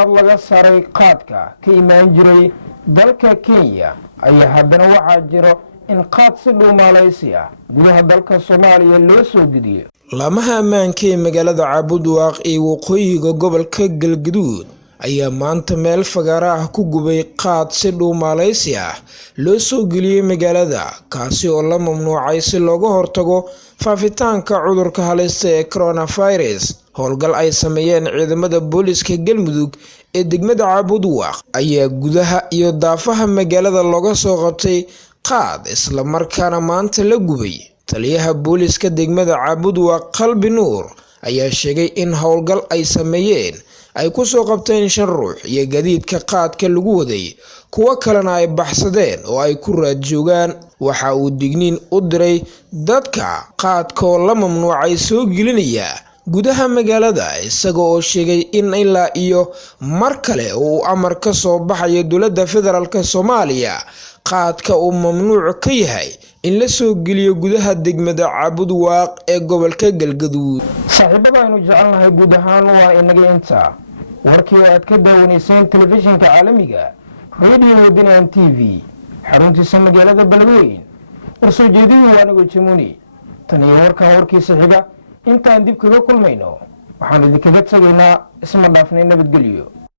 xayiraad laga saaray qaadka ka imaan jiray dalka Kenya ayaa haddana waxaa jiro in qaad si dhuumaalaysi ah gudaha dalka Soomaaliya loo soo gudbiyo. Lamaha ammaanka ee magaalada Cabudwaaq ee waqooyiga gobolka Galmudug ayaa maanta meel fagaara ah ku gubay qaad si dhuumaalaysi ah loo soo geliyay magaalada, kaasi oo la mamnuucay si looga hortago faafitaanka cudurka halista ee coronavirus. Howlgal ay sameeyeen ciidamada booliska Galmudug ee degmada Cabudwaaq ayaa gudaha iyo daafaha magaalada looga soo qabtay qaad isla markaana maanta la gubay. Taliyaha booliska degmada Cabudwaaq Qalbi Nuur ayaa sheegay in howlgal ay sameeyeen ay ku soo qabteen 5 ruux iyo gaadiidka qaadka lagu waday, kuwa kalena ay baxsadeen oo ay ku raad joogaan. Waxa uu digniin u diray dadka qaadka oo la mamnuucay soo gelinaya gudaha magaalada, isaga oo sheegay in ilaa iyo mar kale uu amar ka soo baxayo dowladda federaalka Soomaaliya qaadka uu mamnuuc ka yahay in la soo geliyo gudaha degmada Cabudwaaq ee gobolka Galmudug. Saaxiibada aynu jecelnahay guud ahaan waa inaga inta warkii aad ka daawanayseen telefishinka caalamiga Radio Wadani TV xaruntiisa magaalada Beledweyne. Soo jeediyay Ibrahim Jamuuni. Tan iyo warkiisa xiga intaan dib kaga kulmayno waxaan idinkaga tagaynaa isma dhaafnay nabadgelyo.